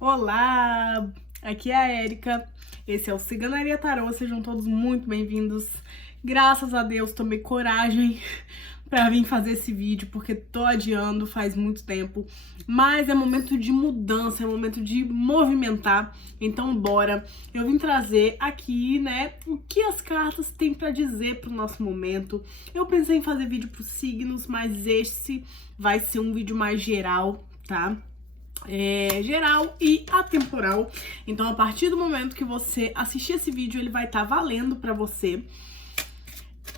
Olá, aqui é a Érica, esse é o Ciganaria Tarô, sejam todos muito bem-vindos. Graças a Deus tomei coragem pra vir fazer esse vídeo, porque tô adiando faz muito tempo, mas é momento de mudança, é momento de movimentar, então bora. Eu vim trazer aqui, né, o que as cartas têm pra dizer pro nosso momento. Eu pensei em fazer vídeo pros signos, mas esse vai ser um vídeo mais geral, tá? Geral e atemporal. Então, a partir do momento que você assistir esse vídeo, ele vai estar valendo pra você.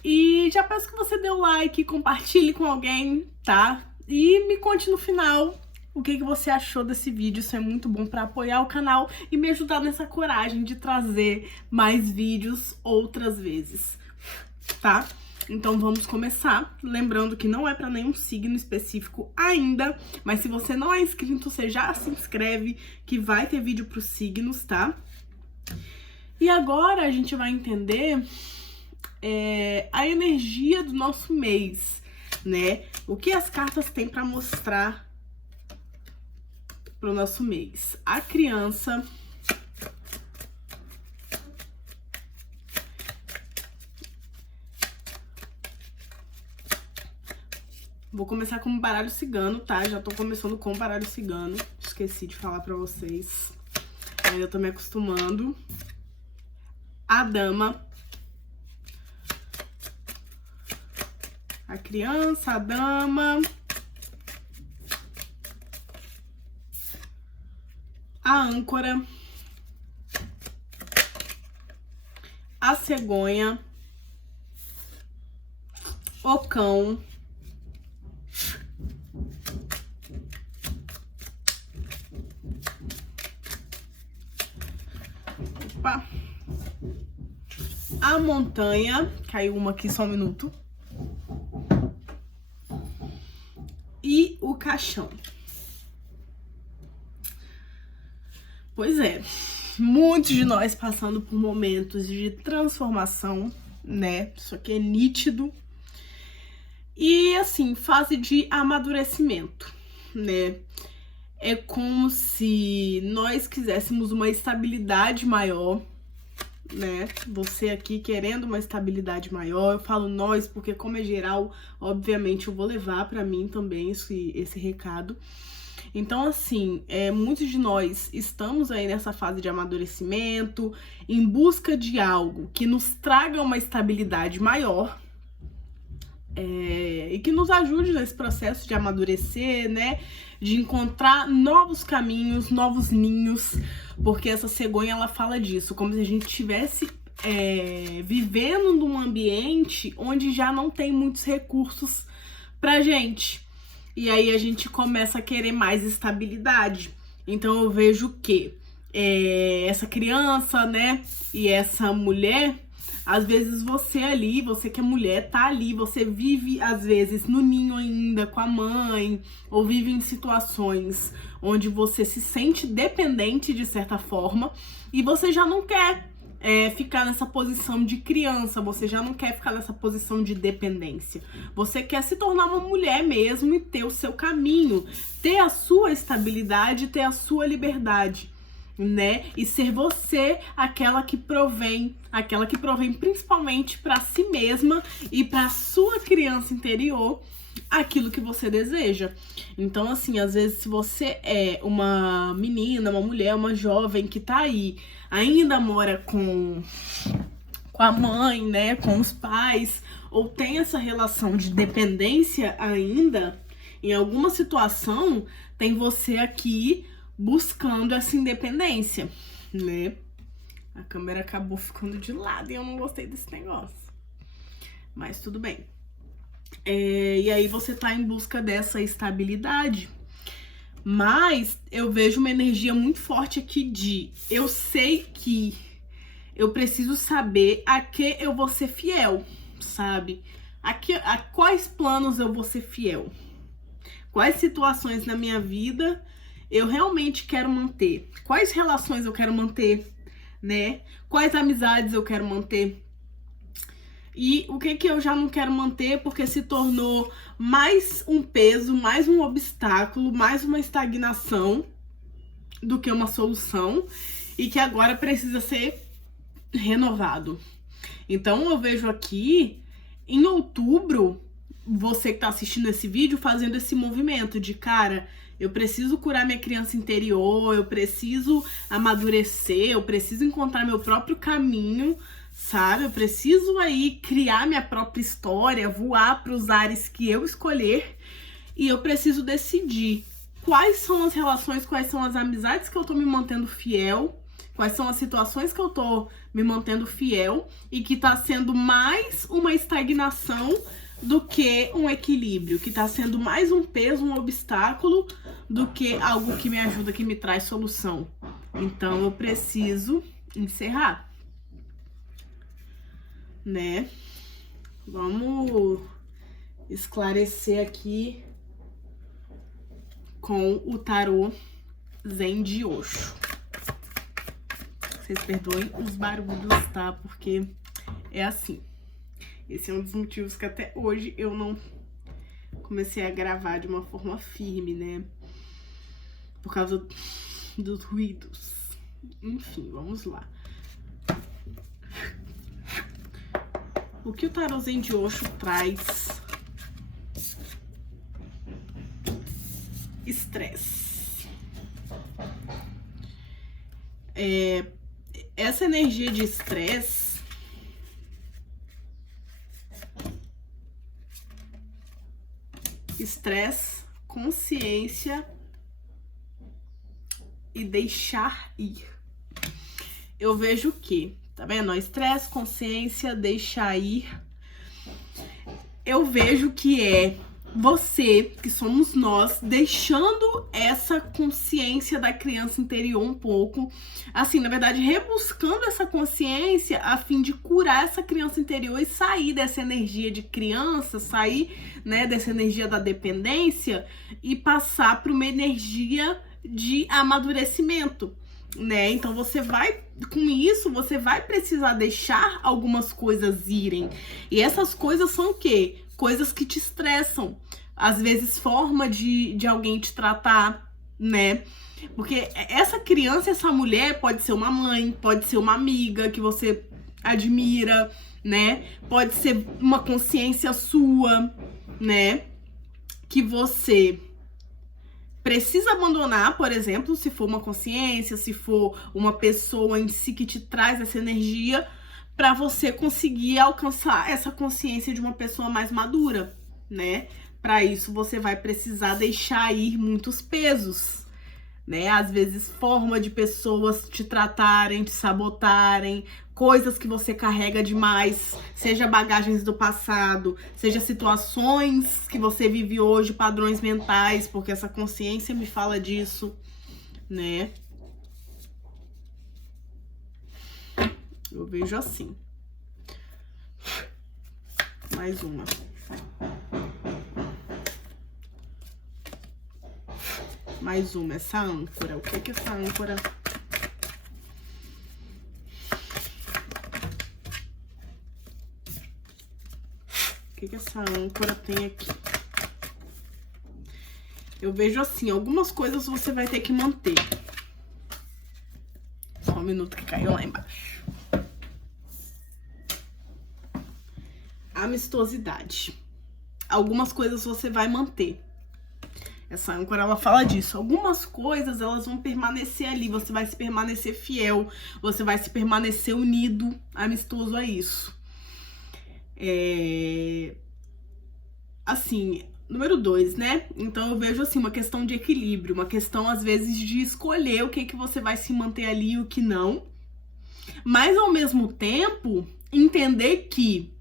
E já peço que você dê o like, compartilhe com alguém, tá? E me conte no final o que você achou desse vídeo. Isso é muito bom pra apoiar o canal e me ajudar nessa coragem de trazer mais vídeos outras vezes, tá? Então vamos começar, lembrando que não é para nenhum signo específico ainda, mas se você não é inscrito, você já se inscreve que vai ter vídeo para os signos, tá? E agora a gente vai entender a energia do nosso mês, né? O que as cartas têm para mostrar pro nosso mês. A criança... Vou começar com o baralho cigano, tá? Já tô começando com o baralho cigano. Esqueci de falar pra vocês. Ainda tô me acostumando. A dama. A criança, a dama. A âncora. A cegonha. O cão. Opa. A montanha, caiu uma aqui, só um minuto. E o caixão. Pois é, muitos de nós passando por momentos de transformação, né? Isso aqui é nítido. E assim, fase de amadurecimento, né? É como se nós quiséssemos uma estabilidade maior, né? Você aqui querendo uma estabilidade maior. Eu falo nós porque, como é geral, obviamente eu vou levar pra mim também esse recado. Então, assim, muitos de nós estamos aí nessa fase de amadurecimento, em busca de algo que nos traga uma estabilidade maior, e que nos ajude nesse processo de amadurecer, né? De encontrar novos caminhos, novos ninhos, porque essa cegonha, ela fala disso, como se a gente estivesse vivendo num ambiente onde já não tem muitos recursos pra gente. E aí a gente começa a querer mais estabilidade. Então eu vejo que essa criança, né, e essa mulher... Às vezes você ali, você que é mulher, tá ali, você vive às vezes no ninho ainda com a mãe, ou vive em situações onde você se sente dependente de certa forma, e você já não quer ficar nessa posição de criança, você já não quer ficar nessa posição de dependência. Você quer se tornar uma mulher mesmo e ter o seu caminho, ter a sua estabilidade, ter a sua liberdade, né? E ser você aquela que provém principalmente para si mesma e para sua criança interior aquilo que você deseja. Então, assim, às vezes se você é uma menina, uma mulher, uma jovem que tá aí, ainda mora com a mãe, né, com os pais, ou tem essa relação de dependência ainda, em alguma situação, tem você aqui buscando essa independência, né? A câmera acabou ficando de lado e eu não gostei desse negócio. Mas tudo bem. E aí você tá em busca dessa estabilidade. Mas eu vejo uma energia muito forte aqui de... Eu sei que eu preciso saber a que eu vou ser fiel, sabe? A quais planos eu vou ser fiel. Quais situações na minha vida eu realmente quero manter? Quais relações eu quero manter, né? Quais amizades eu quero manter? E o que eu já não quero manter porque se tornou mais um peso, mais um obstáculo, mais uma estagnação do que uma solução e que agora precisa ser renovado. Então eu vejo aqui, em outubro, você que tá assistindo esse vídeo fazendo esse movimento de, cara, eu preciso curar minha criança interior, eu preciso amadurecer, eu preciso encontrar meu próprio caminho, sabe? Eu preciso aí criar minha própria história, voar para os ares que eu escolher, e eu preciso decidir quais são as relações, quais são as amizades que eu tô me mantendo fiel, quais são as situações que eu tô me mantendo fiel e que tá sendo mais uma estagnação do que um equilíbrio, que tá sendo mais um peso, um obstáculo, do que algo que me ajuda, que me traz solução. Então eu preciso encerrar, né? Vamos esclarecer aqui com o tarô Zen de Osho. Vocês perdoem os barulhos, tá? Porque é assim. Esse é um dos motivos que até hoje eu não comecei a gravar de uma forma firme, né? Por causa dos ruídos. Enfim, vamos lá. O que o tarô Zen de Osho traz? Estresse. Essa energia de estresse consciência e deixar ir. Eu vejo que, tá vendo? Estresse, consciência, deixar ir. Eu vejo que é você, que somos nós, deixando essa consciência da criança interior um pouco, assim, na verdade, rebuscando essa consciência a fim de curar essa criança interior e sair dessa energia de criança, sair, né, dessa energia da dependência e passar para uma energia de amadurecimento, né? Então você vai, com isso, você vai precisar deixar algumas coisas irem. E essas coisas são o quê? Coisas que te estressam, às vezes forma de alguém te tratar, né? Porque essa criança, essa mulher pode ser uma mãe, pode ser uma amiga que você admira, né? Pode ser uma consciência sua, né? Que você precisa abandonar, por exemplo, se for uma consciência, se for uma pessoa em si que te traz essa energia, para você conseguir alcançar essa consciência de uma pessoa mais madura, né? Para isso você vai precisar deixar ir muitos pesos, né? Às vezes forma de pessoas te tratarem, te sabotarem, coisas que você carrega demais, seja bagagens do passado, seja situações que você vive hoje, padrões mentais, porque essa consciência me fala disso, né? Eu vejo assim. Mais uma. Mais uma. Essa âncora. O que é essa âncora? O que essa âncora tem aqui? Eu vejo assim, algumas coisas você vai ter que manter. Só um minuto que caiu lá embaixo. Amistosidade. Algumas coisas você vai manter. Essa âncora, ela fala disso. Algumas coisas, elas vão permanecer ali. Você vai se permanecer fiel. Você vai se permanecer unido, amistoso a isso. Assim, número 2, né? Então eu vejo assim, uma questão de equilíbrio. Uma questão, às vezes, de escolher o que você vai se manter ali e o que não. Mas, ao mesmo tempo, entender que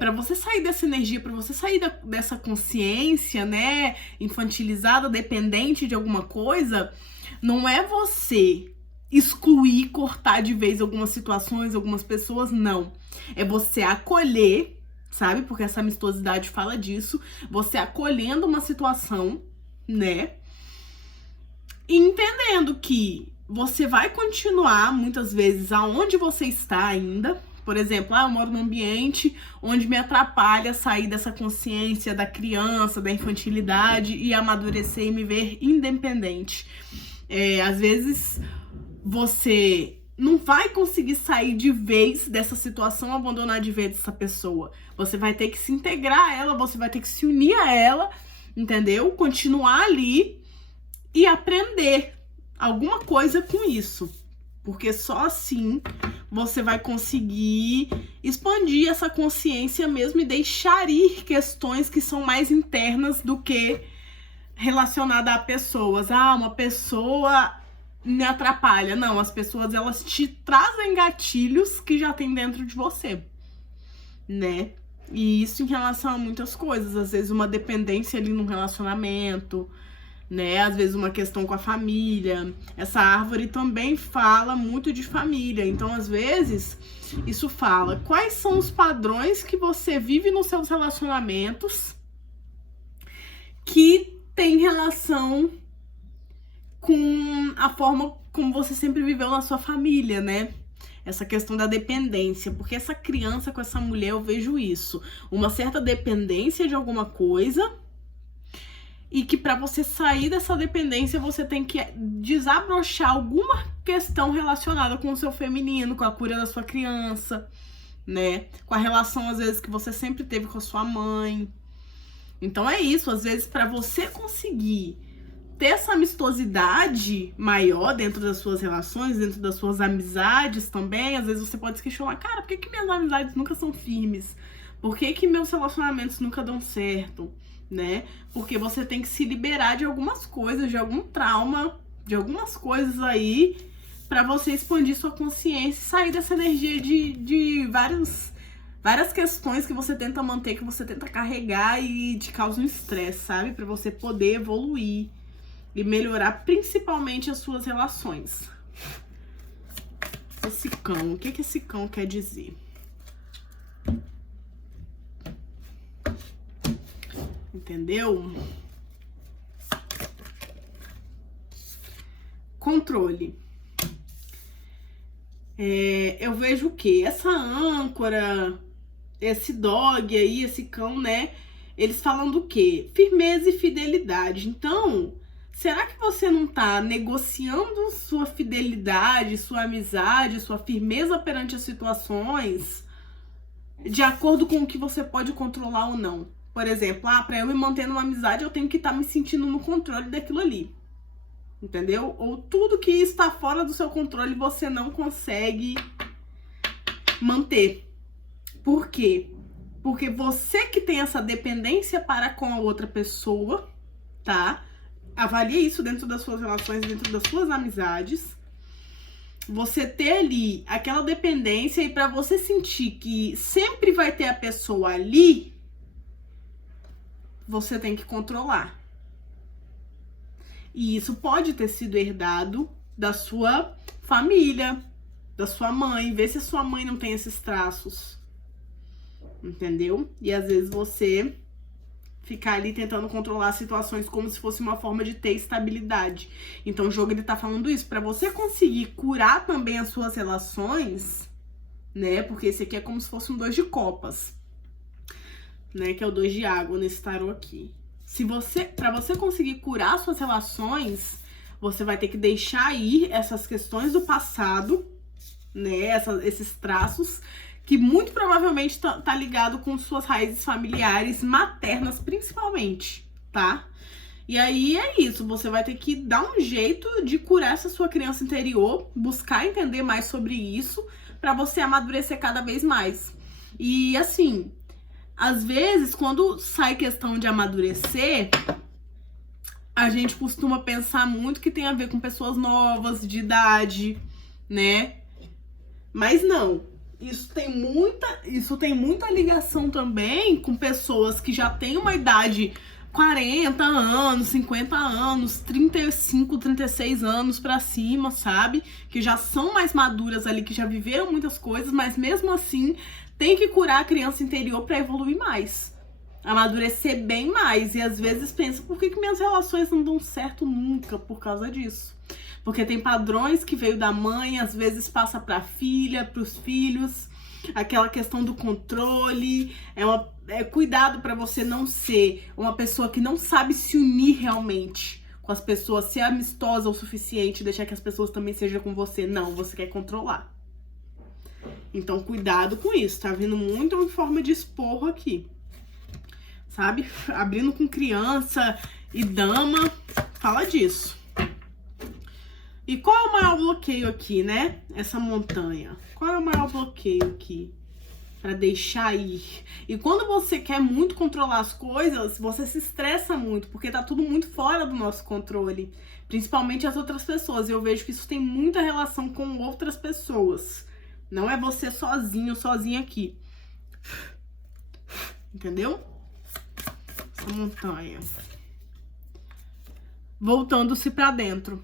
para você sair dessa energia, para você sair dessa consciência, né, infantilizada, dependente de alguma coisa, não é você excluir, cortar de vez algumas situações, algumas pessoas, não. É você acolher, sabe? Porque essa amistosidade fala disso, você acolhendo uma situação, né, e entendendo que você vai continuar, muitas vezes, aonde você está ainda. Por exemplo, eu moro num ambiente onde me atrapalha sair dessa consciência da criança, da infantilidade e amadurecer e me ver independente. Às vezes você não vai conseguir sair de vez dessa situação, abandonar de vez essa pessoa. Você vai ter que se integrar a ela, você vai ter que se unir a ela, entendeu? Continuar ali e aprender alguma coisa com isso. Porque só assim você vai conseguir expandir essa consciência mesmo e deixar ir questões que são mais internas do que relacionada a pessoas. Uma pessoa me atrapalha. Não, as pessoas, elas te trazem gatilhos que já tem dentro de você, né? E isso em relação a muitas coisas. Às vezes uma dependência ali num relacionamento, né? Às vezes uma questão com a família. Essa árvore também fala muito de família. Então, às vezes, isso fala quais são os padrões que você vive nos seus relacionamentos que tem relação com a forma como você sempre viveu na sua família, né? Essa questão da dependência, porque essa criança com essa mulher, eu vejo isso, uma certa dependência de alguma coisa, e que para você sair dessa dependência, você tem que desabrochar alguma questão relacionada com o seu feminino, com a cura da sua criança, né? Com a relação, às vezes, que você sempre teve com a sua mãe. Então é isso, às vezes, para você conseguir ter essa amistosidade maior dentro das suas relações, dentro das suas amizades também, às vezes você pode se questionar, cara, por que minhas amizades nunca são firmes? Por que meus relacionamentos nunca dão certo? Né? Porque você tem que se liberar de algumas coisas, de algum trauma, de algumas coisas aí, pra você expandir sua consciência e sair dessa energia de várias questões que você tenta manter, que você tenta carregar e te causam estresse, sabe? Pra você poder evoluir e melhorar principalmente as suas relações. Esse cão, o que esse cão quer dizer? Entendeu? Controle. Eu vejo o quê? Essa âncora, esse dog aí, esse cão, né? Eles falam do quê? Firmeza e fidelidade. Então, será que você não tá negociando sua fidelidade, sua amizade, sua firmeza perante as situações de acordo com o que você pode controlar ou não? Por exemplo, pra eu me manter numa amizade, eu tenho que estar me sentindo no controle daquilo ali. Entendeu? Ou tudo que está fora do seu controle, você não consegue manter. Por quê? Porque você que tem essa dependência para com a outra pessoa, tá? Avalie isso dentro das suas relações, dentro das suas amizades. Você ter ali aquela dependência e para você sentir que sempre vai ter a pessoa ali, você tem que controlar. E isso pode ter sido herdado da sua família, da sua mãe. Vê se a sua mãe não tem esses traços. Entendeu? E às vezes você ficar ali tentando controlar situações como se fosse uma forma de ter estabilidade. Então o jogo, ele tá falando isso. Pra você conseguir curar também as suas relações, né? Porque esse aqui é como se fosse um 2 de copas, né, que é o 2 de água nesse tarô aqui. Pra você conseguir curar suas relações, você vai ter que deixar ir essas questões do passado, né, esses traços, que muito provavelmente tá ligado com suas raízes familiares, maternas principalmente, tá? E aí é isso, você vai ter que dar um jeito de curar essa sua criança interior, buscar entender mais sobre isso, pra você amadurecer cada vez mais. E assim, às vezes, quando sai questão de amadurecer, a gente costuma pensar muito que tem a ver com pessoas novas, de idade, né? Mas não. Isso tem muita ligação também com pessoas que já têm uma idade 40 anos, 50 anos, 35, 36 anos pra cima, sabe? Que já são mais maduras ali, que já viveram muitas coisas, mas mesmo assim tem que curar a criança interior pra evoluir mais, amadurecer bem mais. E às vezes pensa, por que minhas relações não dão certo nunca? Por causa disso. Porque tem padrões que veio da mãe, às vezes passa pra filha, pros filhos. Aquela questão do controle, cuidado pra você não ser uma pessoa que não sabe se unir realmente com as pessoas, ser amistosa o suficiente, deixar que as pessoas também sejam com você. Não, você quer controlar. Então, cuidado com isso. Tá vindo muito em forma de esporro aqui. Sabe? Abrindo com criança e dama, fala disso. E qual é o maior bloqueio aqui, né? Essa montanha. Qual é o maior bloqueio aqui? Pra deixar ir. E quando você quer muito controlar as coisas, você se estressa muito, porque tá tudo muito fora do nosso controle. Principalmente as outras pessoas. Eu vejo que isso tem muita relação com outras pessoas. Não é você sozinho, sozinha aqui. Entendeu? Essa montanha. Voltando-se pra dentro.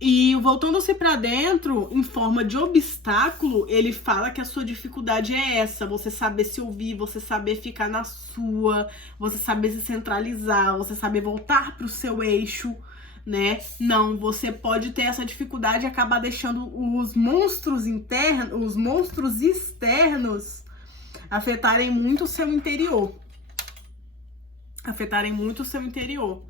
E voltando-se pra dentro, em forma de obstáculo, ele fala que a sua dificuldade é essa. Você saber se ouvir, você saber ficar na sua, você saber se centralizar, você saber voltar pro seu eixo, né? Não, você pode ter essa dificuldade e acabar deixando os monstros internos, os monstros externos afetarem muito o seu interior. Afetarem muito o seu interior.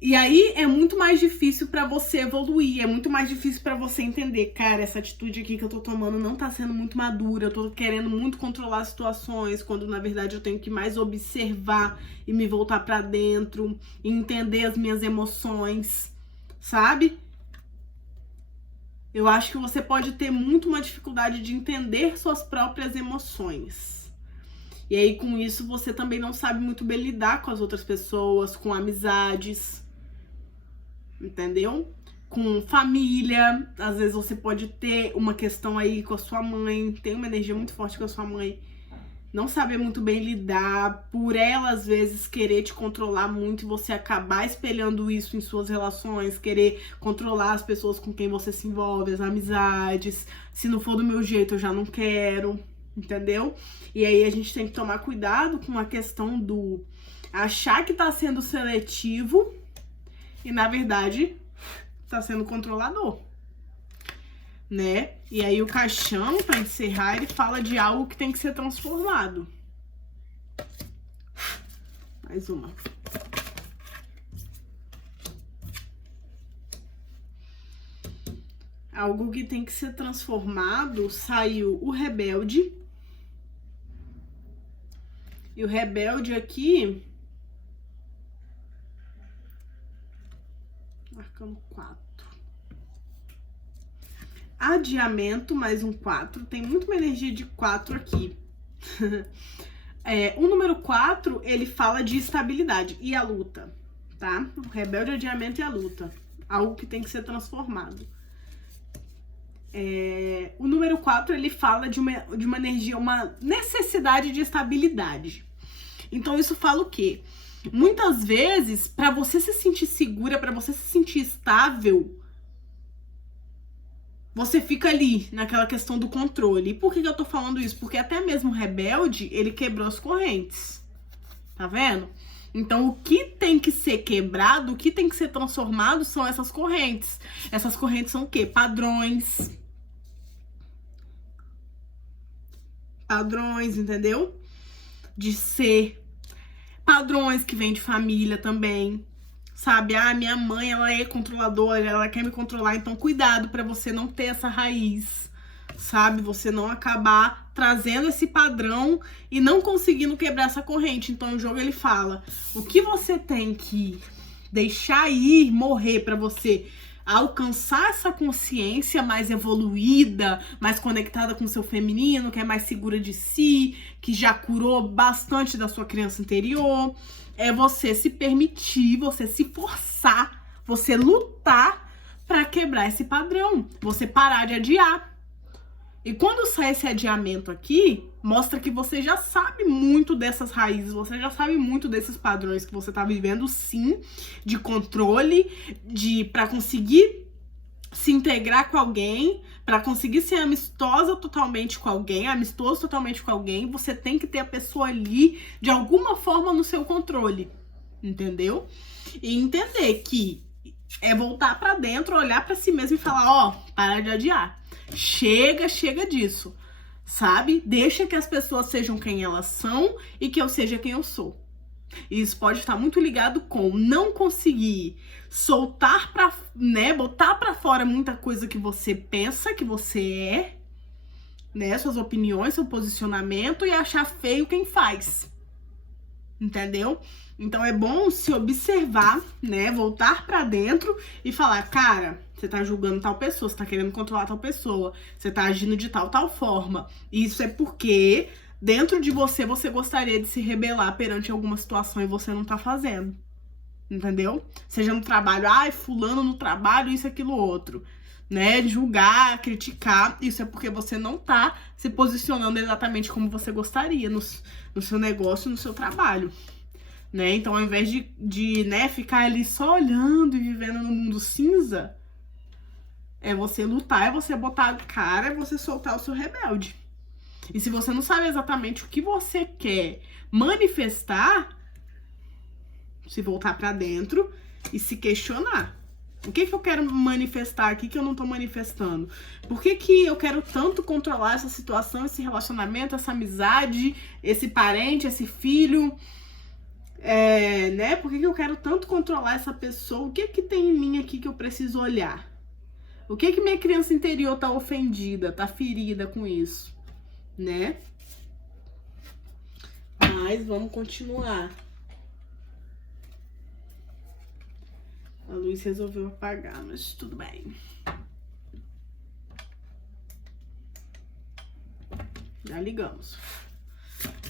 E aí é muito mais difícil pra você evoluir, é muito mais difícil pra você entender, cara, essa atitude aqui que eu tô tomando não tá sendo muito madura, eu tô querendo muito controlar as situações, quando na verdade eu tenho que mais observar e me voltar pra dentro, e entender as minhas emoções, sabe? Eu acho que você pode ter muito uma dificuldade de entender suas próprias emoções. E aí com isso você também não sabe muito bem lidar com as outras pessoas, com amizades, entendeu? Com família, às vezes você pode ter uma questão aí com a sua mãe, tem uma energia muito forte com a sua mãe, não saber muito bem lidar, por ela às vezes querer te controlar muito e você acabar espelhando isso em suas relações, querer controlar as pessoas com quem você se envolve, as amizades, se não for do meu jeito eu já não quero, entendeu? E aí a gente tem que tomar cuidado com a questão do achar que tá sendo seletivo e na verdade tá sendo controlador, né? E aí o caixão, pra encerrar, ele fala de algo que tem que ser transformado. Mais uma. Algo que tem que ser transformado, saiu o rebelde. E o rebelde aqui, marcando 4. Adiamento, mais um 4. Tem muito uma energia de 4 aqui. O número 4, ele fala de estabilidade e a luta, tá? O rebelde, o adiamento e a luta. Algo que tem que ser transformado. O número 4, ele fala de uma energia, uma necessidade de estabilidade. Então, isso fala o quê? Muitas vezes, para você se sentir segura, para você se sentir estável, você fica ali, naquela questão do controle. E por que eu tô falando isso? Porque até mesmo o rebelde, ele quebrou as correntes. Tá vendo? Então, o que tem que ser quebrado, o que tem que ser transformado são essas correntes. Essas correntes são o quê? Padrões. Padrões, entendeu? De ser. Padrões que vêm de família também. Sabe? Ah, minha mãe, ela é controladora, ela quer me controlar. Então, cuidado pra você não ter essa raiz. Sabe? Você não acabar trazendo esse padrão e não conseguindo quebrar essa corrente. Então, o jogo, ele fala, o que você tem que deixar ir, morrer pra você alcançar essa consciência mais evoluída, mais conectada com o seu feminino, que é mais segura de si, que já curou bastante da sua criança interior, é você se permitir, você se forçar, você lutar pra quebrar esse padrão, você parar de adiar. E quando sai esse adiamento aqui, mostra que você já sabe muito dessas raízes, você já sabe muito desses padrões que você tá vivendo, sim, de controle, pra conseguir se integrar com alguém, pra conseguir ser amistoso totalmente com alguém, você tem que ter a pessoa ali, de alguma forma, no seu controle, entendeu? E entender que é voltar pra dentro, olhar pra si mesmo e falar, ó, para de adiar. Chega disso, sabe? Deixa que as pessoas sejam quem elas são e que eu seja quem eu sou. E isso pode estar muito ligado com não conseguir soltar pra, né, botar pra fora muita coisa que você pensa, que você é, né, suas opiniões, seu posicionamento, e achar feio quem faz. Entendeu? Então é bom se observar, né, voltar pra dentro e falar, cara, você tá julgando tal pessoa, você tá querendo controlar tal pessoa, você tá agindo de tal forma. Isso é porque dentro de você, você gostaria de se rebelar perante alguma situação e você não tá fazendo. Entendeu? Seja no trabalho, ai, fulano no trabalho, isso, aquilo, outro. Né? Julgar, criticar, isso é porque você não tá se posicionando exatamente como você gostaria no seu negócio, no seu trabalho. Né? Então, ao invés de né, ficar ali só olhando e vivendo no mundo cinza, é você lutar, é você botar a cara, é você soltar o seu rebelde. E se você não sabe exatamente o que você quer manifestar, se voltar pra dentro e se questionar. O que eu quero manifestar aqui que eu não tô manifestando? Por que eu quero tanto controlar essa situação, esse relacionamento, essa amizade, esse parente, esse filho? Né? Por que eu quero tanto controlar essa pessoa? O que tem em mim aqui que eu preciso olhar? O que minha criança interior tá ofendida, tá ferida com isso? Né? Mas vamos continuar. A luz resolveu apagar, mas tudo bem. Já ligamos.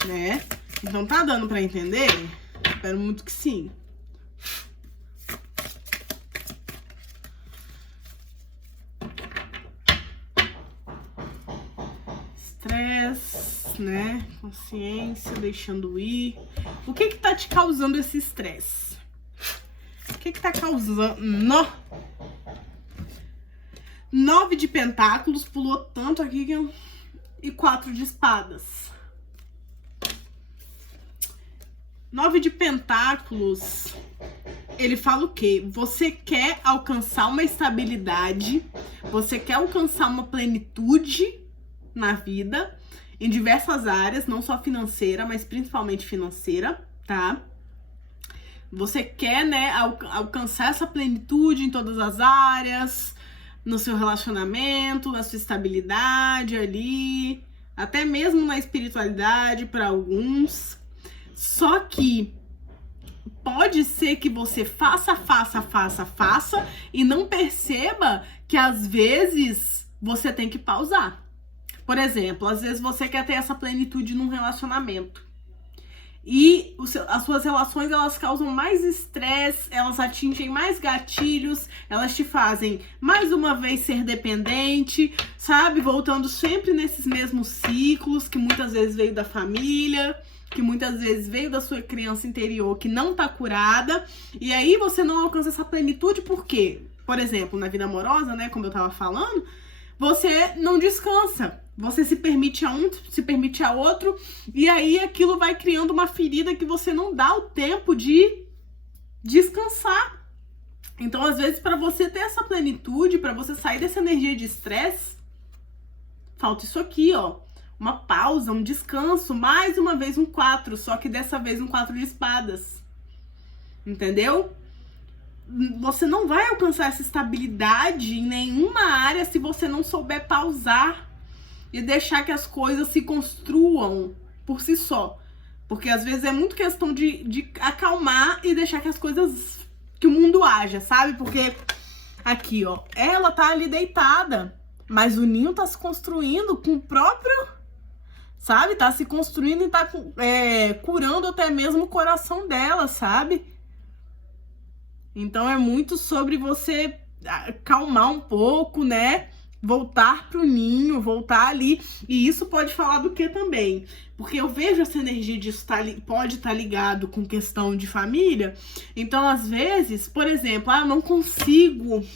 Né? Então tá dando pra entender? Espero muito que sim. Estresse, né? Consciência, deixando ir. O que tá te causando esse estresse? O que tá causando? 9 de pentáculos, pulou tanto aqui que eu... E 4 de espadas. 9 de pentáculos, ele fala o quê? Você quer alcançar uma estabilidade, você quer alcançar uma plenitude na vida, em diversas áreas, não só financeira, mas principalmente financeira, tá? Você quer, né, alcançar essa plenitude em todas as áreas, no seu relacionamento, na sua estabilidade ali, até mesmo na espiritualidade para alguns. Só que pode ser que você faça e não perceba que às vezes você tem que pausar. Por exemplo, às vezes você quer ter essa plenitude num relacionamento. E as suas relações, elas causam mais estresse, elas atingem mais gatilhos, elas te fazem, mais uma vez, ser dependente, sabe? Voltando sempre nesses mesmos ciclos, que muitas vezes veio da família, que muitas vezes veio da sua criança interior, que não tá curada. E aí você não alcança essa plenitude, por quê? Por exemplo, na vida amorosa, né, como eu tava falando, você não descansa. Você se permite a um, se permite a outro, e aí aquilo vai criando uma ferida que você não dá o tempo de descansar. Então, às vezes, para você ter essa plenitude, para você sair dessa energia de estresse, falta isso aqui, ó. Uma pausa, um descanso, mais uma vez um 4, só que dessa vez um 4 de espadas. Entendeu? Você não vai alcançar essa estabilidade em nenhuma área se você não souber pausar e deixar que as coisas se construam por si só. Porque às vezes é muito questão de acalmar e deixar que as coisas, que o mundo haja, sabe? Porque aqui, ó, ela tá ali deitada, mas o ninho tá se construindo com o próprio, sabe? Tá se construindo e tá curando até mesmo o coração dela, sabe? Então é muito sobre você acalmar um pouco, né? Voltar pro ninho, voltar ali. E isso pode falar do que também? Porque eu vejo essa energia disso pode estar ligado com questão de família. Então, às vezes, por exemplo, eu não consigo,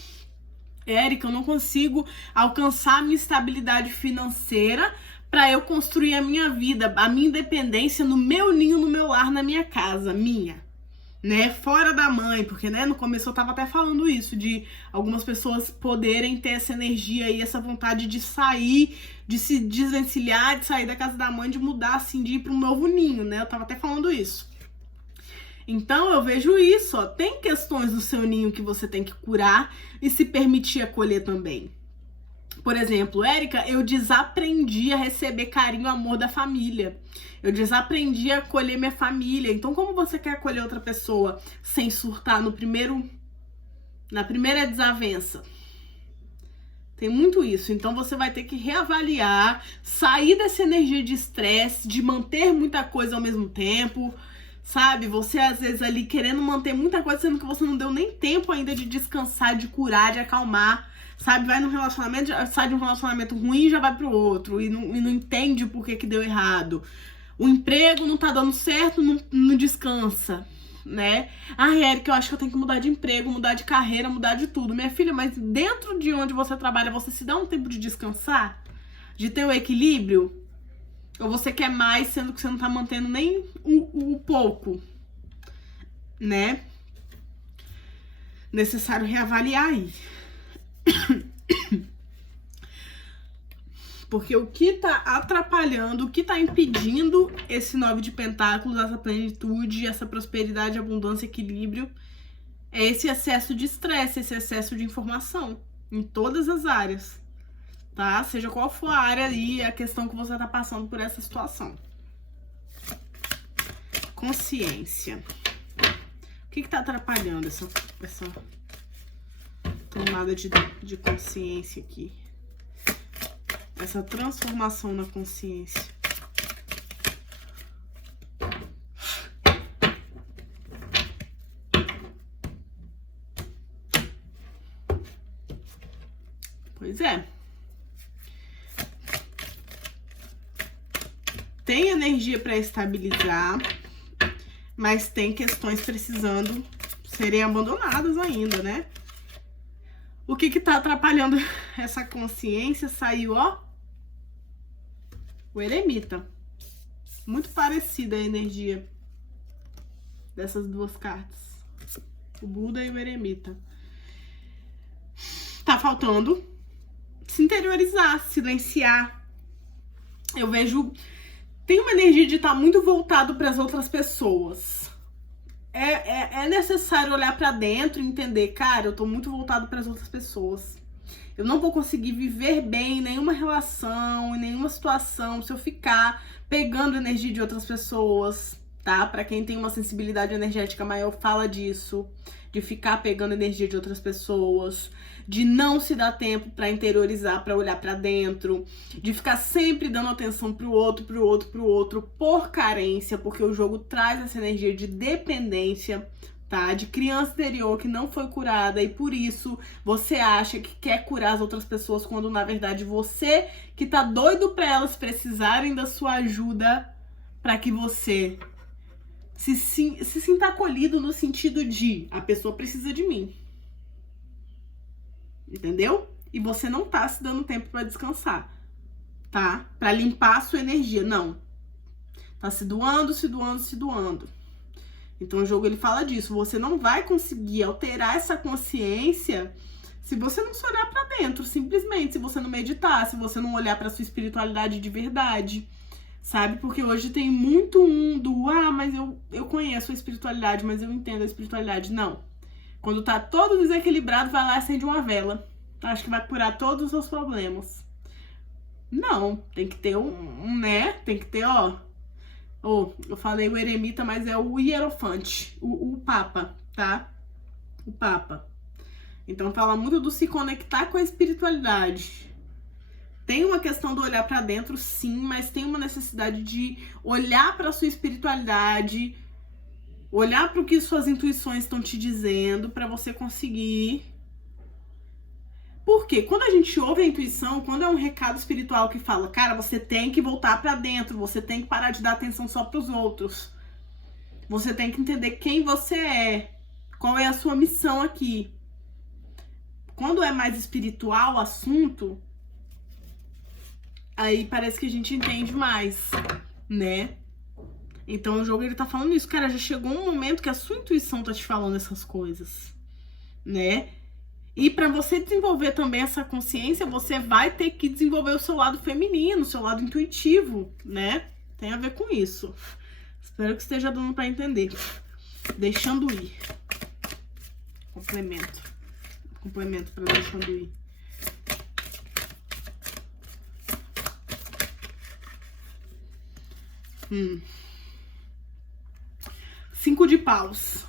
Érica, eu não consigo alcançar a minha estabilidade financeira para eu construir a minha vida, a minha independência no meu ninho, no meu lar, na minha casa, minha. Né, fora da mãe, porque, né, no começo eu tava até falando isso, de algumas pessoas poderem ter essa energia e essa vontade de sair, de se desvencilhar, de sair da casa da mãe, de mudar, assim, de ir para um novo ninho, né, eu tava até falando isso. Então eu vejo isso, ó, tem questões do seu ninho que você tem que curar e se permitir acolher também. Por exemplo, Érica, eu desaprendi a receber carinho e amor da família. Eu desaprendi a acolher minha família. Então, como você quer acolher outra pessoa sem surtar na primeira desavença? Tem muito isso. Então, você vai ter que reavaliar, sair dessa energia de estresse, de manter muita coisa ao mesmo tempo, sabe? Você, às vezes, ali querendo manter muita coisa, sendo que você não deu nem tempo ainda de descansar, de curar, de acalmar. Sabe, vai num relacionamento, sai de um relacionamento ruim e já vai pro outro. E não entende por que deu errado. O emprego não tá dando certo, não descansa, né? Ai, Érica, eu acho que eu tenho que mudar de emprego, mudar de carreira, mudar de tudo. Minha filha, mas dentro de onde você trabalha, você se dá um tempo de descansar? De ter o equilíbrio? Ou você quer mais, sendo que você não tá mantendo nem o pouco, né? Necessário reavaliar aí. Porque o que tá atrapalhando, o que tá impedindo esse 9 de pentáculos, essa plenitude, essa prosperidade, abundância, equilíbrio, é esse excesso de estresse, esse excesso de informação em todas as áreas, tá? Seja qual for a área e a questão que você tá passando por essa situação. Consciência. O que tá atrapalhando essa tomada de consciência aqui? Essa transformação na consciência. Pois é. Tem energia para estabilizar, mas tem questões precisando serem abandonadas ainda, né? O que tá atrapalhando essa consciência? Saiu, ó, o eremita. Muito parecida a energia dessas duas cartas. O Buda e o eremita. Tá faltando se interiorizar, silenciar. Eu vejo... Tem uma energia de estar muito voltado para as outras pessoas. É necessário olhar pra dentro e entender, cara, eu tô muito voltado para as outras pessoas. Eu não vou conseguir viver bem em nenhuma relação, em nenhuma situação, se eu ficar pegando energia de outras pessoas, tá? Pra quem tem uma sensibilidade energética maior, fala disso. De ficar pegando energia de outras pessoas, de não se dar tempo pra interiorizar, pra olhar pra dentro, de ficar sempre dando atenção pro outro, por carência, porque o jogo traz essa energia de dependência, tá? De criança interior que não foi curada e por isso você acha que quer curar as outras pessoas, quando na verdade você que tá doido pra elas precisarem da sua ajuda pra que você se sinta acolhido no sentido de a pessoa precisa de mim. Entendeu? E você não tá se dando tempo pra descansar, tá? Pra limpar a sua energia, não. Tá se doando. Então o jogo ele fala disso. Você não vai conseguir alterar essa consciência se você não se olhar pra dentro, simplesmente. Se você não meditar, se você não olhar pra sua espiritualidade de verdade. Sabe? Porque hoje tem muito mas eu conheço a espiritualidade, mas eu entendo a espiritualidade. Não. Quando tá todo desequilibrado, vai lá e acende uma vela. Acho que vai curar todos os seus problemas. Não. Tem que ter né? Tem que ter, ó. Eu falei o eremita, mas é o hierofante. O papa, tá? O papa. Então fala muito do se conectar com a espiritualidade. Tem uma questão do olhar pra dentro, sim, mas tem uma necessidade de olhar pra sua espiritualidade, olhar para o que suas intuições estão te dizendo, pra você conseguir. Porque quando a gente ouve a intuição, quando é um recado espiritual que fala, cara, você tem que voltar pra dentro, você tem que parar de dar atenção só pros outros. Você tem que entender quem você é, qual é a sua missão aqui. Quando é mais espiritual o assunto, aí parece que a gente entende mais, né? Então o jogo ele tá falando isso, cara, já chegou um momento que a sua intuição tá te falando essas coisas, né? E pra você desenvolver também essa consciência, você vai ter que desenvolver o seu lado feminino, o seu lado intuitivo, né? Tem a ver com isso. Espero que esteja dando pra entender. Deixando ir. Complemento para deixando ir. Cinco de paus.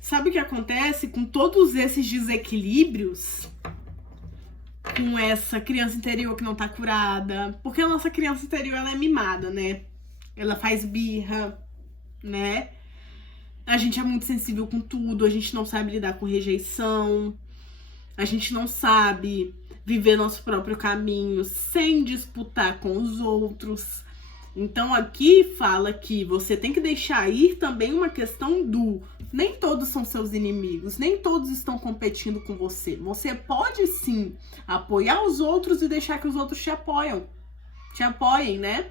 Sabe o que acontece com todos esses desequilíbrios? Com essa criança interior que não tá curada. Porque a nossa criança interior, ela é mimada, né? Ela faz birra, né? A gente é muito sensível com tudo, a gente não sabe lidar com rejeição, a gente não sabe viver nosso próprio caminho sem disputar com os outros. Então aqui fala que você tem que deixar ir também uma questão do... Nem todos são seus inimigos, nem todos estão competindo com você. Você pode sim apoiar os outros e deixar que os outros te apoiem, né?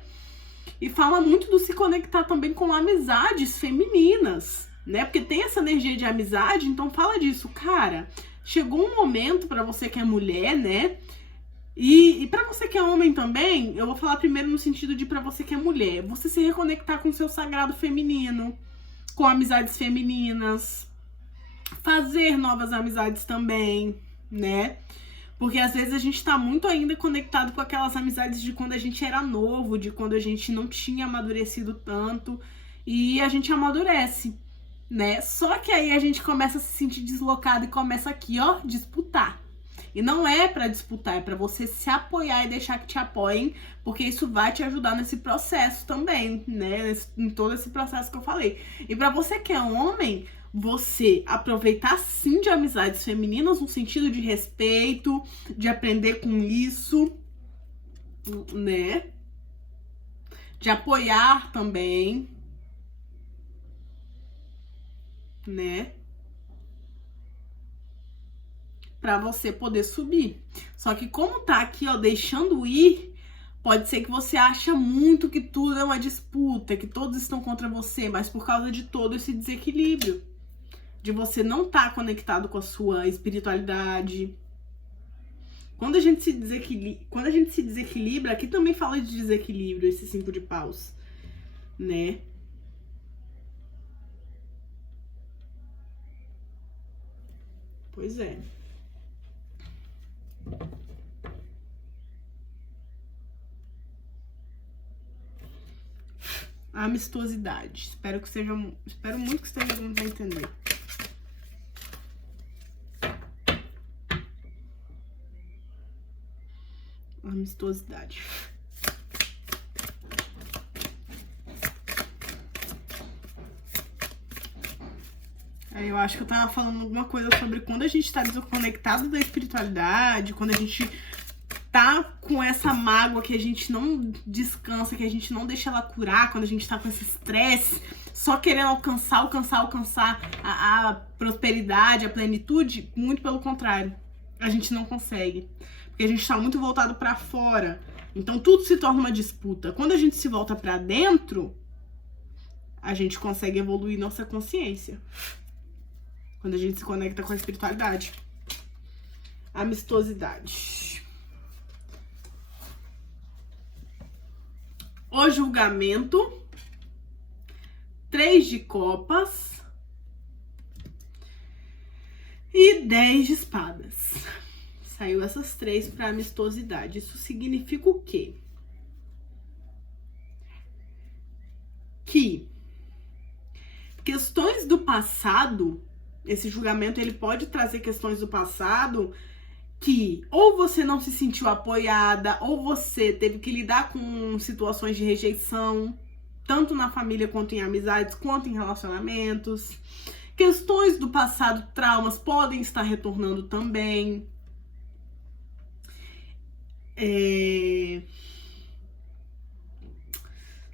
E fala muito do se conectar também com amizades femininas, né? Porque tem essa energia de amizade, então fala disso. Cara, chegou um momento pra você que é mulher, né? E pra você que é homem também, eu vou falar primeiro no sentido de pra você que é mulher, você se reconectar com o seu sagrado feminino, com amizades femininas, fazer novas amizades também, né? Porque às vezes a gente tá muito ainda conectado com aquelas amizades de quando a gente era novo, de quando a gente não tinha amadurecido tanto, e a gente amadurece, né? Só que aí a gente começa a se sentir deslocado e começa aqui, ó, disputar. E não é pra disputar, é pra você se apoiar e deixar que te apoiem, porque isso vai te ajudar nesse processo também, né? Em todo esse processo que eu falei. E pra você que é homem, você aproveitar sim de amizades femininas no sentido de respeito, de aprender com isso, né? De apoiar também, né? Pra você poder subir. Só que como tá aqui, ó, deixando ir, pode ser que você acha muito que tudo é uma disputa, que todos estão contra você, mas por causa de todo esse desequilíbrio, de você não estar conectado com a sua espiritualidade. Quando a gente se desequilibra, aqui também fala de desequilíbrio, esse 5 de paus, né? Pois é. Amistosidade. Espero muito que esteja dando pra entender. Amistosidade. Aí eu acho que eu tava falando alguma coisa sobre quando a gente tá desconectado da espiritualidade, quando a gente tá com essa mágoa que a gente não descansa, que a gente não deixa ela curar, quando a gente tá com esse estresse, só querendo alcançar a prosperidade, a plenitude, muito pelo contrário. A gente não consegue. Porque a gente tá muito voltado pra fora. Então tudo se torna uma disputa. Quando a gente se volta pra dentro, a gente consegue evoluir nossa consciência. Quando a gente se conecta com a espiritualidade. Amistosidade. O julgamento. 3 de copas. E 10 de espadas. Saiu essas 3 para amistosidade. Isso significa o quê? Que questões do passado, esse julgamento ele pode trazer questões do passado que ou você não se sentiu apoiada, ou você teve que lidar com situações de rejeição, tanto na família quanto em amizades, quanto em relacionamentos. Questões do passado, traumas, podem estar retornando também.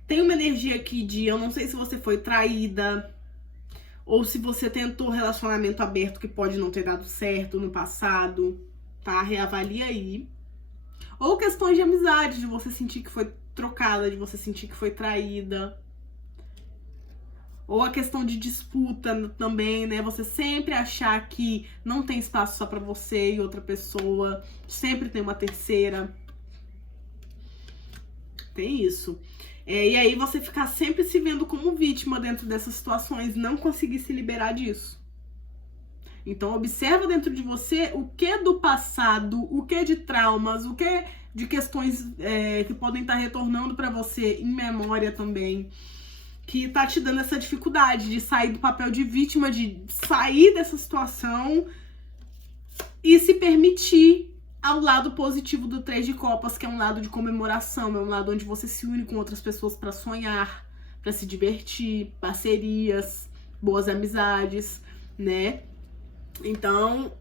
Tem uma energia aqui de eu não sei se você foi traída, ou se você tentou relacionamento aberto que pode não ter dado certo no passado, tá? Reavalia aí. Ou questões de amizade, de você sentir que foi trocada, de você sentir que foi traída. Ou a questão de disputa também, né? Você sempre achar que não tem espaço só pra você e outra pessoa. Sempre tem uma terceira. Tem isso. E aí você ficar sempre se vendo como vítima dentro dessas situações, não conseguir se liberar disso. Então observa dentro de você o que do passado, o que de traumas, o que de questões que podem estar retornando para você em memória também, que tá te dando essa dificuldade de sair do papel de vítima, de sair dessa situação e se permitir ao lado positivo do 3 de copas, que é um lado de comemoração, é um lado onde você se une com outras pessoas para sonhar, para se divertir, parcerias, boas amizades, né? Então,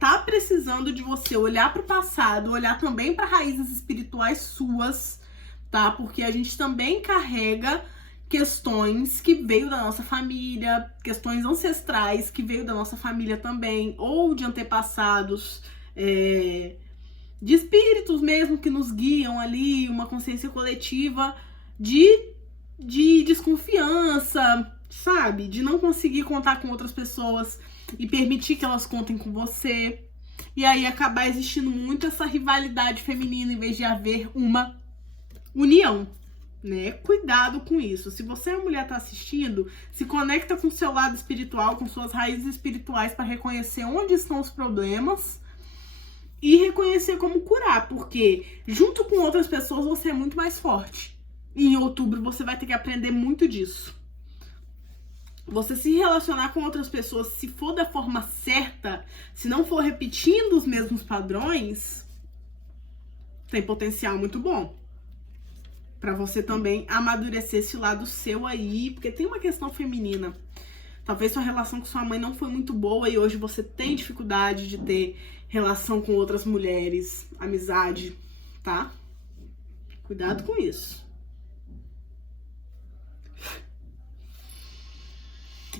tá precisando de você olhar para o passado, olhar também para raízes espirituais suas, tá? Porque a gente também carrega questões que veio da nossa família, questões ancestrais que veio da nossa família também, ou de antepassados, de espíritos mesmo que nos guiam ali, uma consciência coletiva de desconfiança, sabe? De não conseguir contar com outras pessoas e permitir que elas contem com você. E aí acabar existindo muito essa rivalidade feminina em vez de haver uma união, né? Cuidado com isso. Se você, mulher, tá assistindo, se conecta com o seu lado espiritual, com suas raízes espirituais para reconhecer onde estão os problemas e reconhecer como curar, porque junto com outras pessoas você é muito mais forte. E em outubro você vai ter que aprender muito disso. Você se relacionar com outras pessoas, se for da forma certa, se não for repetindo os mesmos padrões, tem potencial muito bom pra você também amadurecer esse lado seu aí, porque tem uma questão feminina. Talvez sua relação com sua mãe não foi muito boa e hoje você tem dificuldade de ter relação com outras mulheres, amizade, tá? Cuidado com isso.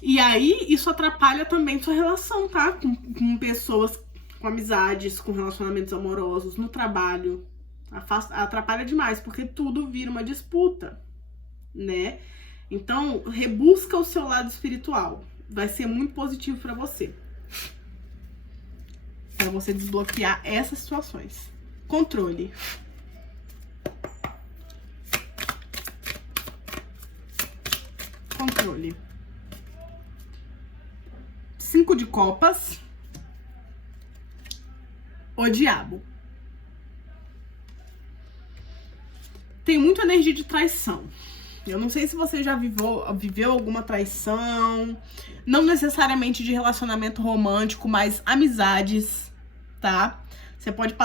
E aí, isso atrapalha também sua relação, tá? Com pessoas, com amizades, com relacionamentos amorosos, no trabalho. Atrapalha demais, porque tudo vira uma disputa, né? Então, rebusca o seu lado espiritual. Vai ser muito positivo pra você. Pra você desbloquear essas situações. Controle. Controle. 5 de copas. O diabo. Tem muita energia de traição. Eu não sei se você já viveu alguma traição. Não necessariamente de relacionamento romântico, mas amizades, tá? Você pode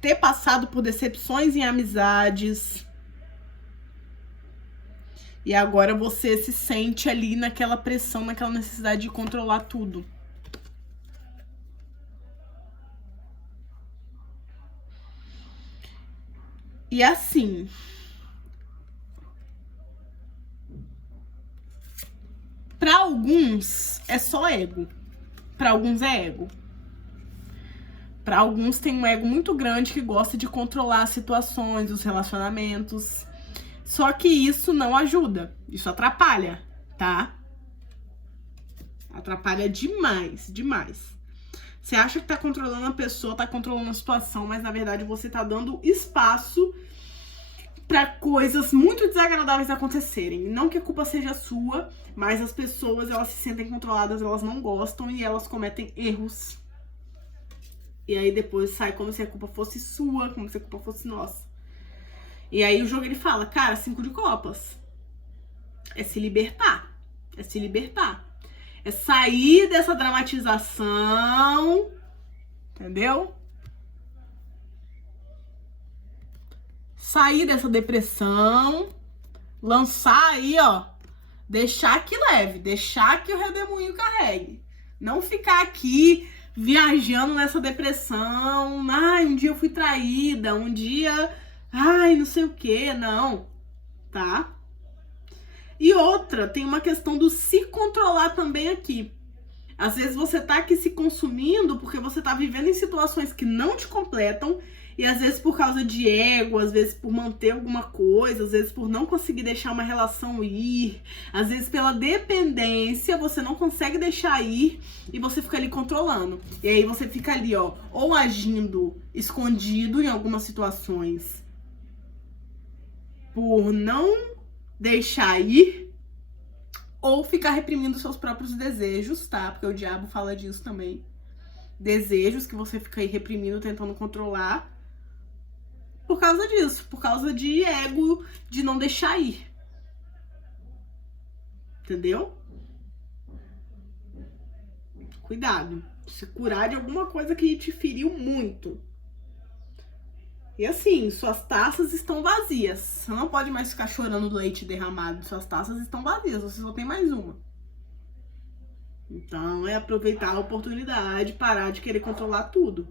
ter passado por decepções em amizades. E agora você se sente ali naquela pressão, naquela necessidade de controlar tudo. E assim, para alguns é só ego. Para alguns é ego. Para alguns tem um ego muito grande que gosta de controlar as situações, os relacionamentos. Só que isso não ajuda, isso atrapalha, tá? Atrapalha demais, demais. Você acha que tá controlando a pessoa, tá controlando a situação, mas na verdade você tá dando espaço pra coisas muito desagradáveis acontecerem. Não que a culpa seja sua, mas as pessoas, elas se sentem controladas, elas não gostam e elas cometem erros. E aí depois sai como se a culpa fosse sua, como se a culpa fosse nossa. E aí o jogo ele fala, cara, 5 de copas. É se libertar. É se libertar. É sair dessa dramatização. Entendeu? Sair dessa depressão. Lançar aí, ó. Deixar que leve. Deixar que o redemoinho carregue. Não ficar aqui viajando nessa depressão. Ai, um dia eu fui traída. Um dia... ai, não sei o que, não, tá? E outra, tem uma questão do se controlar também aqui. Às vezes você tá aqui se consumindo porque você tá vivendo em situações que não te completam e às vezes por causa de ego, às vezes por manter alguma coisa, às vezes por não conseguir deixar uma relação ir, às vezes pela dependência você não consegue deixar ir e você fica ali controlando. E aí você fica ali, ó, ou agindo escondido em algumas situações por não deixar ir ou ficar reprimindo seus próprios desejos, tá? Porque o diabo fala disso também. Desejos que você fica aí reprimindo, tentando controlar. Por causa disso, por causa de ego, de não deixar ir. Entendeu? Cuidado. Se curar de alguma coisa que te feriu muito. E assim, suas taças estão vazias. Você não pode mais ficar chorando do leite derramado. Suas taças estão vazias, você só tem mais uma. Então é aproveitar a oportunidade, parar de querer controlar tudo.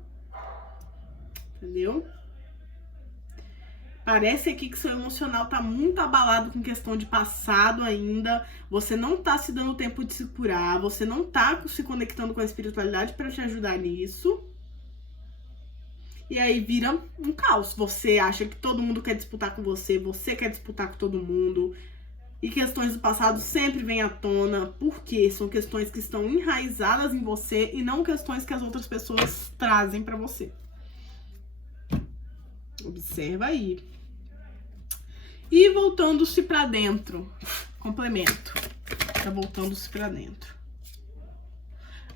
Entendeu? Parece aqui que seu emocional tá muito abalado com questão de passado ainda. Você não tá se dando tempo de se curar. Você não tá se conectando com a espiritualidade pra te ajudar nisso. E aí vira um caos. Você acha que todo mundo quer disputar com você. Você quer disputar com todo mundo. E questões do passado sempre vêm à tona. Porque são questões que estão enraizadas em você e não questões que as outras pessoas trazem pra você. Observa aí. E voltando-se pra dentro. Complemento. Tá voltando-se pra dentro.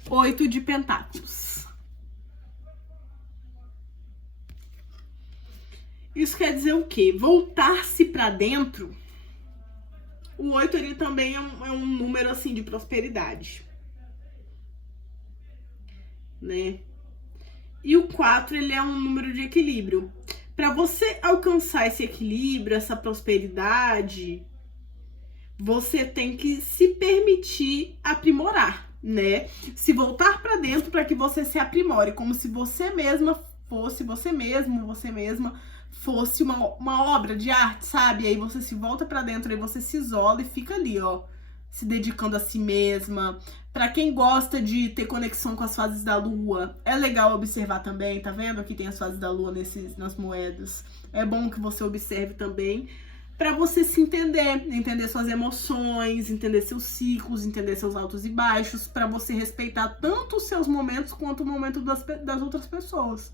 8 de pentáculos. Isso quer dizer o quê? Voltar-se pra dentro. O 8 ali também é um número assim de prosperidade. Né? E o 4, ele é um número de equilíbrio. Para você alcançar esse equilíbrio, essa prosperidade, você tem que se permitir aprimorar, né? Se voltar para dentro para que você se aprimore, como se você mesma fosse, você mesma fosse uma obra de arte, sabe? Aí você se volta para dentro, aí você se isola e fica ali, ó, se dedicando a si mesma. Pra quem gosta de ter conexão com as fases da lua, é legal observar também, tá vendo? Aqui tem as fases da lua nas moedas. É bom que você observe também, pra você se entender suas emoções, entender seus ciclos, entender seus altos e baixos, pra você respeitar tanto os seus momentos quanto o momento das outras pessoas,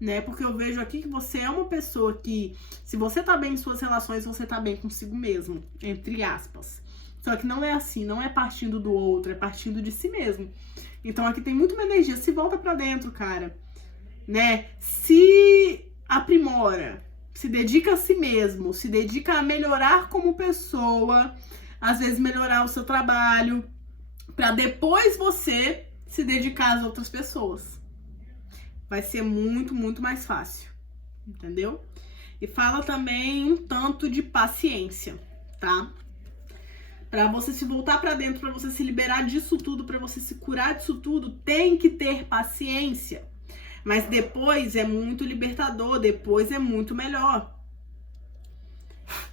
né? Porque eu vejo aqui que você é uma pessoa que, se você tá bem em suas relações, você tá bem consigo mesmo, entre aspas. Só que não é assim, não é partindo do outro, é partindo de si mesmo. Então aqui tem muito uma energia, se volta pra dentro, cara, né? Se aprimora, se dedica a si mesmo, se dedica a melhorar como pessoa, às vezes melhorar o seu trabalho, pra depois você se dedicar às outras pessoas. Vai ser muito, muito mais fácil, entendeu? E fala também um tanto de paciência, tá? Pra você se voltar pra dentro, pra você se liberar disso tudo, pra você se curar disso tudo, tem que ter paciência. Mas depois é muito libertador, depois é muito melhor.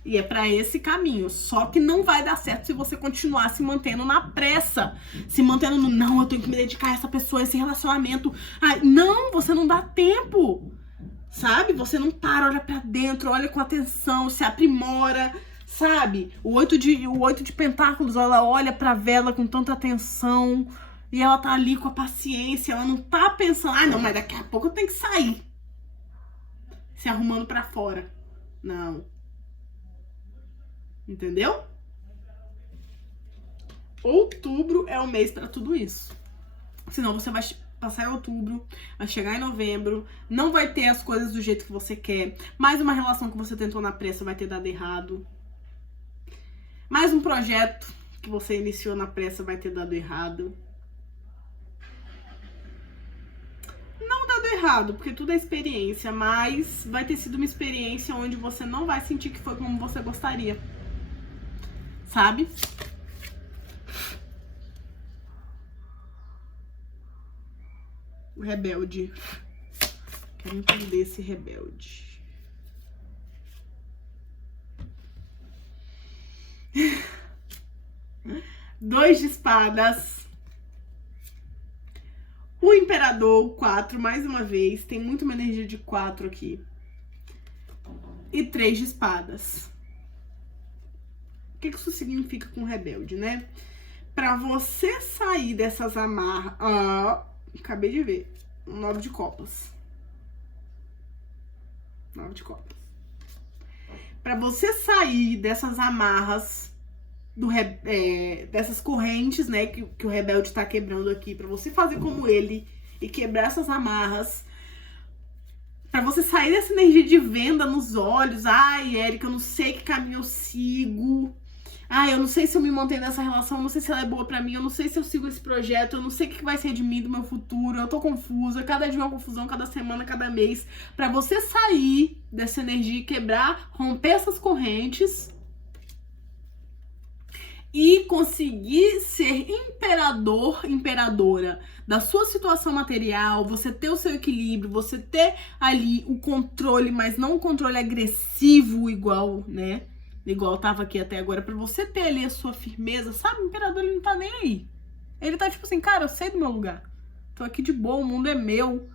E é pra esse caminho. Só que não vai dar certo se você continuar se mantendo na pressa. Se mantendo no, não, eu tenho que me dedicar a essa pessoa, a esse relacionamento. Ai, não, você não dá tempo. Sabe? Você não para, olha pra dentro, olha com atenção, se aprimora. Sabe? O 8 de pentáculos, ela olha pra vela com tanta atenção e ela tá ali com a paciência, ela não tá pensando, ah, não, mas daqui a pouco eu tenho que sair. Se arrumando pra fora. Não. Entendeu? Outubro é o mês pra tudo isso. Senão você vai passar em outubro, vai chegar em novembro, não vai ter as coisas do jeito que você quer. Mais uma relação que você tentou na pressa vai ter dado errado. Mais um projeto que você iniciou na pressa vai ter dado errado. Não dado errado, porque tudo é experiência, mas vai ter sido uma experiência onde você não vai sentir que foi como você gostaria. Sabe? O rebelde. Quero entender esse rebelde. 2 de espadas. O imperador, 4, mais uma vez. Tem muito uma energia de 4 aqui. E 3 de espadas. O que isso significa com rebelde, né? Pra você sair dessas amarras... acabei de ver. 9 de copas. 9 de copas. Pra você sair dessas amarras, dessas correntes, né, que o rebelde tá quebrando aqui, pra você fazer como ele e quebrar essas amarras, pra você sair dessa energia de venda nos olhos. Ai, Érica, eu não sei que caminho eu sigo. Ai, eu não sei se eu me mantenho nessa relação, eu não sei se ela é boa pra mim, eu não sei se eu sigo esse projeto, eu não sei o que vai ser de mim, do meu futuro, eu tô confusa, cada dia uma confusão, cada semana, cada mês. Pra você sair dessa energia e quebrar, romper essas correntes e conseguir ser imperador, imperadora da sua situação material, você ter o seu equilíbrio, você ter ali o controle, mas não um controle agressivo igual, né? Igual tava aqui até agora, pra você ter ali a sua firmeza, sabe? O imperador, ele não tá nem aí. Ele tá tipo assim, cara, eu sei do meu lugar. Tô aqui de boa, o mundo é meu.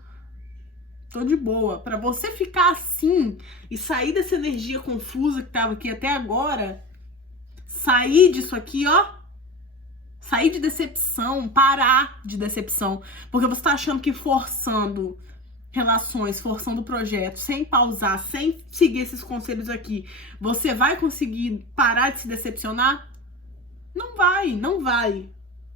Tô de boa. Pra você ficar assim e sair dessa energia confusa que tava aqui até agora, sair disso aqui, ó. Sair de decepção, parar de decepção. Porque você tá achando que forçando relações, forçando o projeto, sem pausar, sem seguir esses conselhos aqui, você vai conseguir parar de se decepcionar? Não vai, não vai.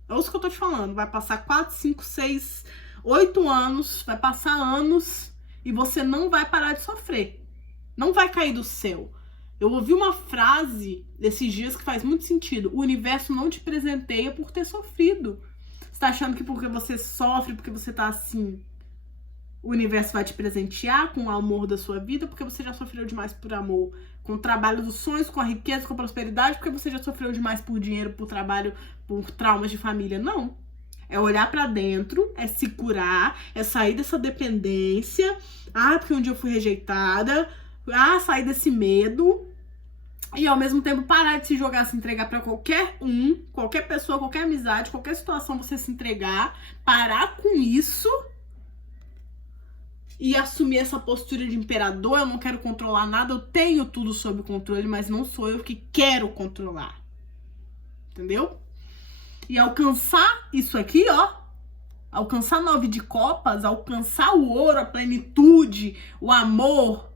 É isso que eu tô te falando. Vai passar 4, 5, 6, 8 anos, vai passar anos e você não vai parar de sofrer. Não vai cair do céu. Eu ouvi uma frase desses dias que faz muito sentido. O universo não te presenteia por ter sofrido. Você tá achando que porque você sofre, porque você tá assim, o universo vai te presentear com o amor da sua vida, porque você já sofreu demais por amor, com o trabalho dos sonhos, com a riqueza, com a prosperidade, porque você já sofreu demais por dinheiro, por trabalho, por traumas de família. Não. É olhar pra dentro, é se curar, é sair dessa dependência. Ah, porque um dia eu fui rejeitada. Ah, sair desse medo. E ao mesmo tempo parar de se jogar, se entregar pra qualquer qualquer pessoa, qualquer amizade, qualquer situação, você se entregar, parar com isso e assumir essa postura de imperador. Eu não quero controlar nada, eu tenho tudo sob controle, mas não sou eu que quero controlar. Entendeu? E alcançar isso aqui, ó, alcançar 9 de copas, alcançar o ouro, a plenitude, o amor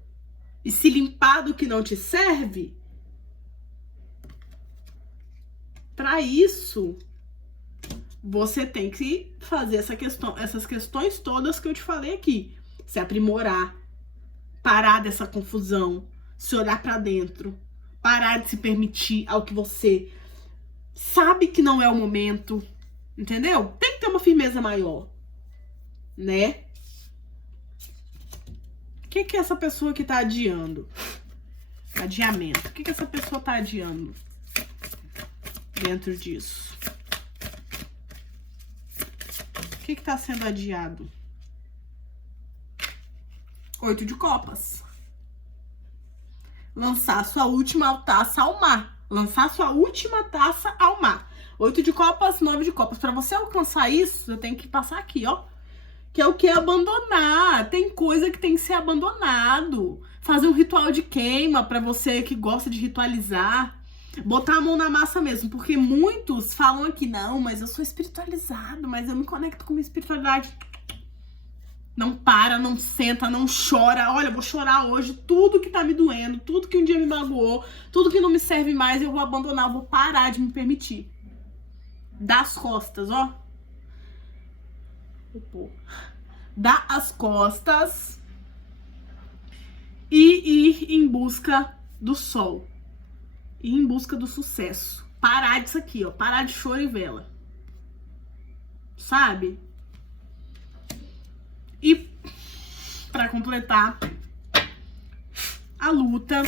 e se limpar do que não te serve. Para isso, você tem que fazer essas questões todas que eu te falei aqui. Se aprimorar, parar dessa confusão, se olhar para dentro, parar de se permitir ao que você sabe que não é o momento, entendeu? Tem que ter uma firmeza maior, né? O que é essa pessoa que tá adiando? Adiamento. O que essa pessoa tá adiando dentro disso? O que tá sendo adiado? 8 de copas. Lançar sua última taça ao mar. Lançar sua última taça ao mar. 8 de copas, 9 de copas. Pra você alcançar isso, eu tenho que passar aqui, ó. Que é o que? Abandonar. Tem coisa que tem que ser abandonado. Fazer um ritual de queima pra você que gosta de ritualizar. Botar a mão na massa mesmo. Porque muitos falam aqui, não, mas eu sou espiritualizado, mas eu me conecto com minha espiritualidade. Não para, não senta, não chora. Olha, eu vou chorar hoje tudo que tá me doendo, tudo que um dia me magoou, tudo que não me serve mais, eu vou abandonar, eu vou parar de me permitir. Dá as costas, ó. Dá as costas e ir em busca do sol. Ir em busca do sucesso. Parar disso aqui, ó. Parar de choro e vela. Sabe? E para completar a luta,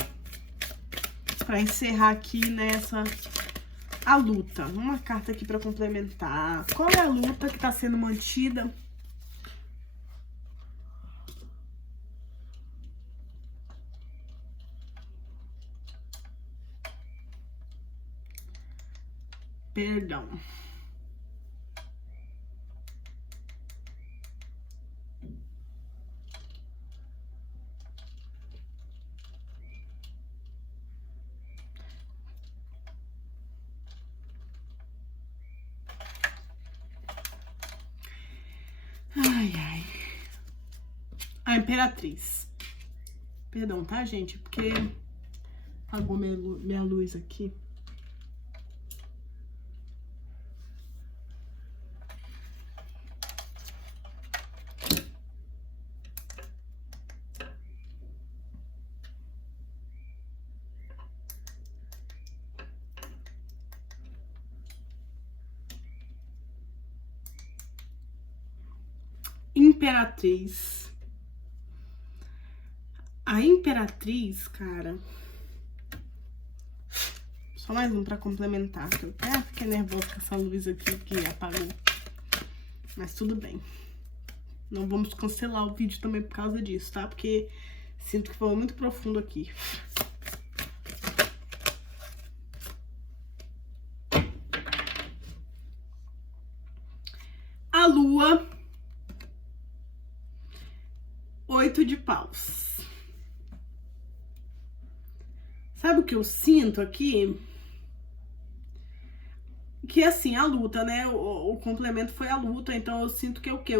para encerrar aqui nessa a luta, uma carta aqui para complementar. Qual é a luta que tá sendo mantida? Perdão. Ai, ai. A Imperatriz. Perdão, tá, gente? Porque Apagou minha luz aqui. Imperatriz. A Imperatriz, cara... Só mais um pra complementar. Eu até fiquei nervosa com essa luz aqui que apagou. Mas tudo bem. Não vamos cancelar o vídeo também por causa disso, tá? Porque sinto que foi muito profundo aqui. A Lua... 8 de paus. Sabe o que eu sinto aqui? Que assim, a luta, né? O complemento foi a luta, então eu sinto que é o quê?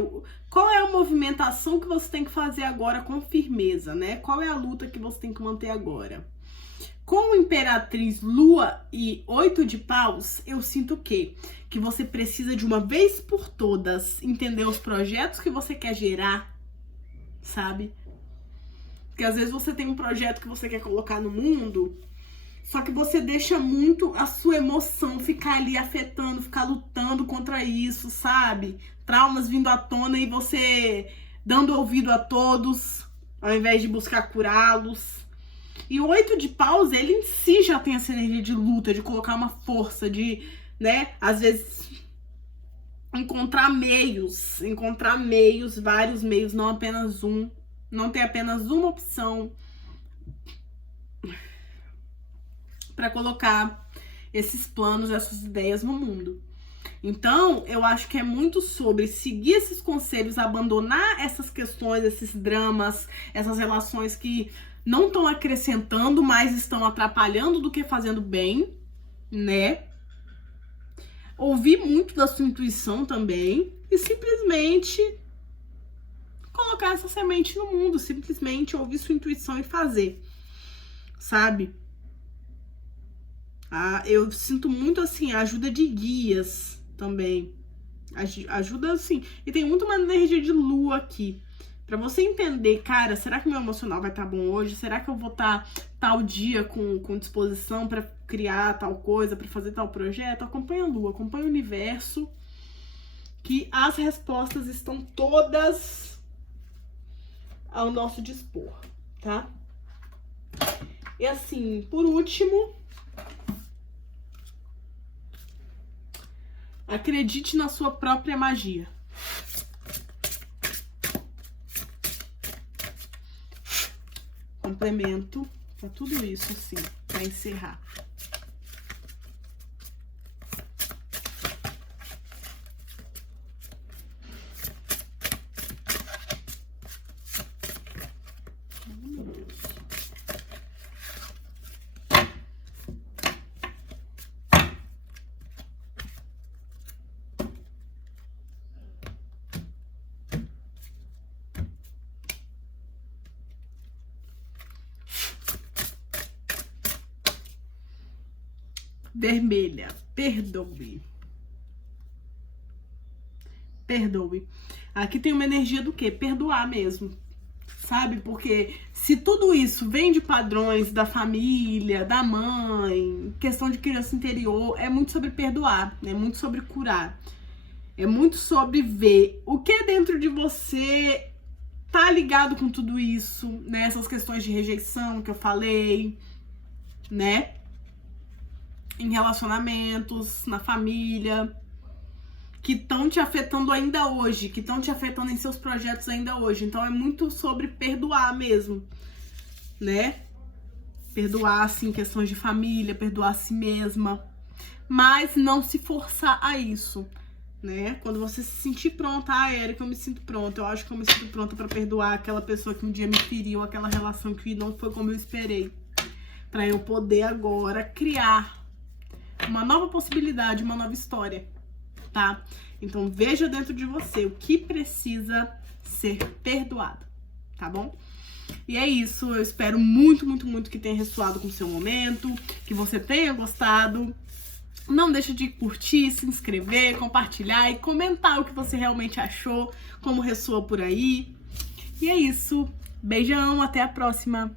Qual é a movimentação que você tem que fazer agora com firmeza, né? Qual é a luta que você tem que manter agora? Com Imperatriz, Lua e 8 de paus, eu sinto o quê? Que você precisa de uma vez por todas entender os projetos que você quer gerar, sabe? Porque às vezes você tem um projeto que você quer colocar no mundo, só que você deixa muito a sua emoção ficar ali afetando, ficar lutando contra isso, sabe? Traumas vindo à tona e você dando ouvido a todos, ao invés de buscar curá-los. E o 8 de paus, ele em si já tem essa energia de luta, de colocar uma força, de, né, às vezes... encontrar meios, vários meios, não apenas um. Não ter apenas uma opção para colocar esses planos, essas ideias no mundo. Então, eu acho que é muito sobre seguir esses conselhos, abandonar essas questões, esses dramas, essas relações que não estão acrescentando, mas estão atrapalhando do que fazendo bem, né? Ouvir muito da sua intuição também e simplesmente colocar essa semente no mundo, simplesmente ouvir sua intuição e fazer, sabe? Eu sinto muito, assim, a ajuda de guias também, ajuda, assim, e tem muito uma energia de lua aqui, pra você entender, cara, será que meu emocional vai estar bom hoje? Será que eu vou estar tal dia com disposição pra criar tal coisa, pra fazer tal projeto? Acompanha a lua, acompanha o universo, que as respostas estão todas ao nosso dispor, tá? E assim, por último, acredite na sua própria magia. Complemento pra tudo isso, assim, pra encerrar. Vermelha, perdoe. Perdoe. Aqui tem uma energia do quê? Perdoar mesmo, sabe? Porque se tudo isso vem de padrões da família, da mãe, questão de criança interior, é muito sobre perdoar, é muito sobre curar. É muito sobre ver o que dentro de você tá ligado com tudo isso, né? Essas questões de rejeição que eu falei, né? Em relacionamentos, na família, que estão te afetando ainda hoje, que estão te afetando em seus projetos ainda hoje. Então é muito sobre perdoar mesmo, né? Perdoar, assim, questões de família, perdoar a si mesma, mas não se forçar a isso, né? Quando você se sentir pronta, Érica, eu me sinto pronta, eu acho que eu me sinto pronta pra perdoar aquela pessoa que um dia me feriu, aquela relação que não foi como eu esperei, pra eu poder agora criar uma nova possibilidade, uma nova história, tá? Então veja dentro de você o que precisa ser perdoado, tá bom? E é isso, eu espero muito, muito, muito que tenha ressoado com o seu momento, que você tenha gostado. Não deixa de curtir, se inscrever, compartilhar e comentar o que você realmente achou, como ressoa por aí. E é isso. Beijão, até a próxima!